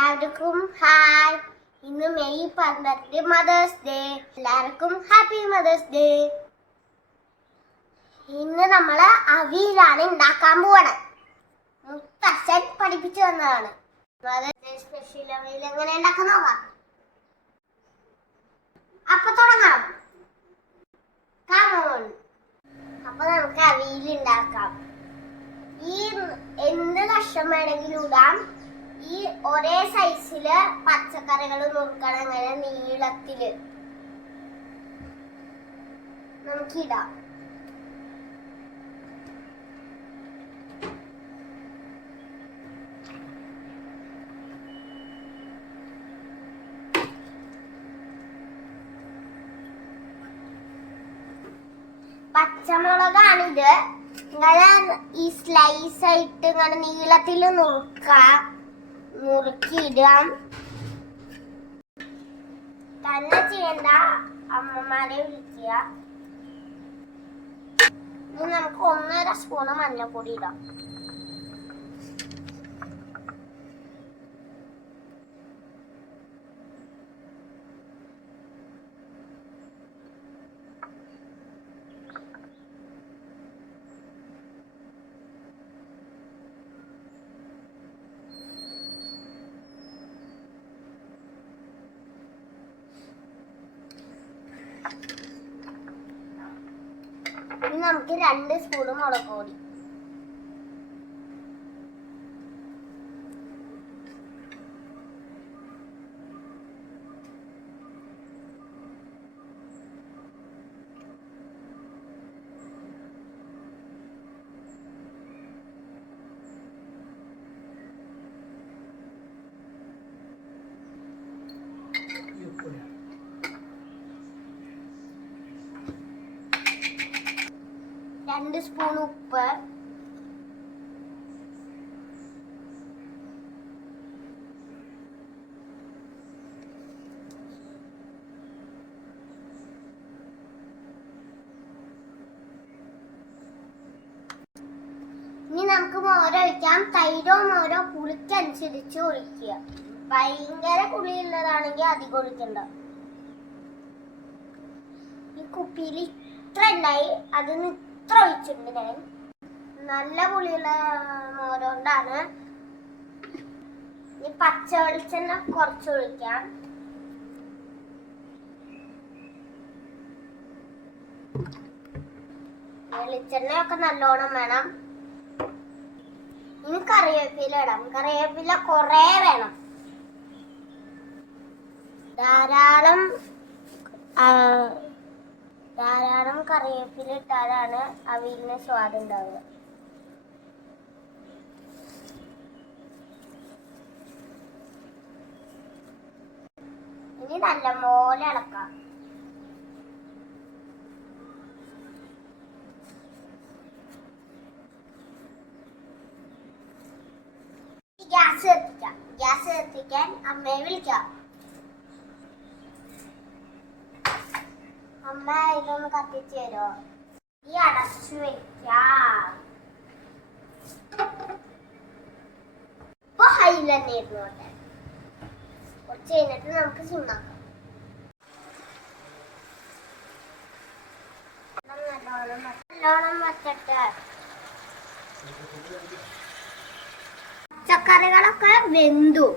എല്ലാവർക്കും ഹായ്. ഇന്ന് May 12 mothers day. എല്ലാവർക്കും ഹാപ്പി മദേഴ്സ് ഡേ. ഇന്ന് നമ്മള് അവിയലാണ് ഉണ്ടാക്കാൻ പോവാണ്. മുത്തച്ഛൻ പഠിപ്പിച്ചു തന്നതാണ്. മദേഴ്സ് ഡേ സ്പെഷ്യൽ അവിയൽ എങ്ങനെ ഉണ്ടാക്കാൻ നോക്കാം. അപ്പൊ തുടങ്ങാം. അപ്പൊ നമുക്ക് അവിയൽ ഉണ്ടാക്കാം. ഈ എന്ത് കഷ്ണം വേണമെങ്കിലും ഇടാം. ഈ ഒരേ സൈസില് പച്ചക്കറികൾ നുറുക്കണം. അങ്ങനെ നീളത്തില് നമുക്കിടാം. പച്ചമുളകാണിത്. ഇങ്ങനെ ഈ സ്ലൈസ് ആയിട്ട് ഇങ്ങനെ നീളത്തിൽ നുറുക്കിയിടാം. തന്നെ ചെയ്യണ്ട, അമ്മമാരെ വിളിക്കുക. ഇനി നമുക്ക് 1.5 സ്പൂണ് മഞ്ഞൾപ്പൊടി ഇടാം. ഇനി നമുക്ക് 2 സ്പൂണ് മുളക് പൊടി. രണ്ട് സ്പൂൺ ഉപ്പ്. ഇനി നമുക്ക് മോരൊഴിക്കാം. തൈരോ മോരോ പുളിക്കനുസരിച്ച് ഒഴിക്കുക. ഭയങ്കര പുളിയുള്ളതാണെങ്കിൽ അധികം ഒഴിക്കണ്ട. ഈ കുപ്പിയിൽ ഇത്ര ഉണ്ടായി, അതിന് ഇത്ര ഒഴിച്ചിട്ടുണ്ട് ഞാൻ. നല്ല പുളിയുള്ള മോരുകൊണ്ടാണ്. ഈ പച്ച വെളിച്ചെണ്ണ കുറച്ച് ഒഴിക്കാം. വെളിച്ചെണ്ണയൊക്കെ നല്ലോണം വേണം. ഇനി കറിവേപ്പില ഇടാം. കറിവേപ്പില കുറേ വേണം. ധാരാളം കറിവേപ്പില ഇട്ടാലാണ് അവിയലിന് സ്വാദ് ഉണ്ടാവുക. ഇനി നല്ലപോലെ ഇളക്കാം. ഗ്യാസ് കത്തിക്കാൻ അമ്മയെ വിളിക്കാം. അമ്മ ഇതൊന്ന് കത്തിച്ചു തരോ? ഈ അടച്ചു വെക്കാം. ഇപ്പൊ ഹൈയിൽ തന്നെ ഇരുന്നോട്ടെ. കുറച്ച് കഴിഞ്ഞിട്ട് നമുക്ക് സിമ്മാക്കാം. നല്ലോണം വച്ചട്ടെ. പച്ചക്കറികളൊക്കെ വെന്തു.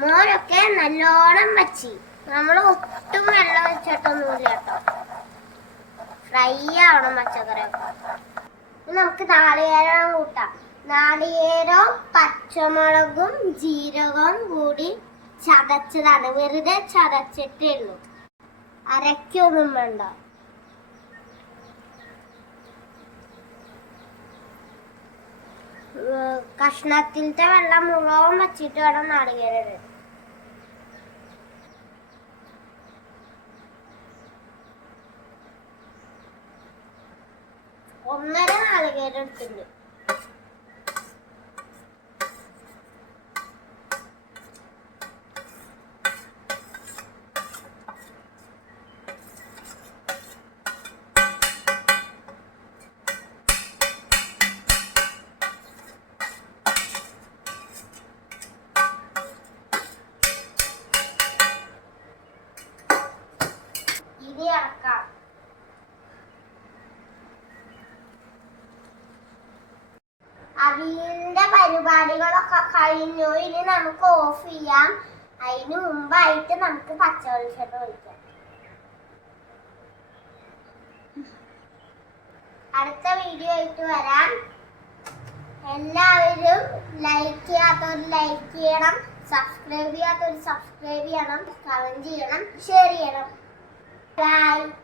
മോരൊക്കെ നല്ലോണം വച്ചി. നമ്മൾ ഒട്ടും വെള്ളം വെച്ചിട്ടൊന്നുമില്ല കേട്ടോ. ഫ്രൈ ആവണം പച്ചക്കറിയൊക്കെ. നമുക്ക് നാളികേരം കൂട്ടാം. നാളികേരവും പച്ചമുളകും ജീരകവും കൂടി ചതച്ചതാണ്. വെറുതെ ചതച്ചിട്ടേ ഉള്ളൂ, അരക്കൊന്നും വേണ്ട. കഷ്ണത്തിലത്തെ വെള്ളം മുഴുവൻ വച്ചിട്ട് വേണം നാളികേരം ഇടാൻ. ഒന്നര നാളികേരം എടുത്തിട്ടുണ്ട്. അവിയലിന്റെ പരിപാടികളൊക്കെ കഴിഞ്ഞു. ഇനി നമുക്ക് ഓഫ് ചെയ്യാം. അതിന് മുമ്പായിട്ട് നമുക്ക് പച്ചവെളിച്ചെണ്ണ ഒഴിക്കാം. അടുത്ത വീഡിയോ ആയിട്ട് വരാം. എല്ലാവരും ലൈക്ക് ചെയ്യാത്തവർ ലൈക്ക് ചെയ്യണം, സബ്സ്ക്രൈബ് ചെയ്യാത്തവർ സബ്സ്ക്രൈബ് ചെയ്യണം, കമന്റ് ചെയ്യണം, ഷെയർ ചെയ്യണം. ബൈ.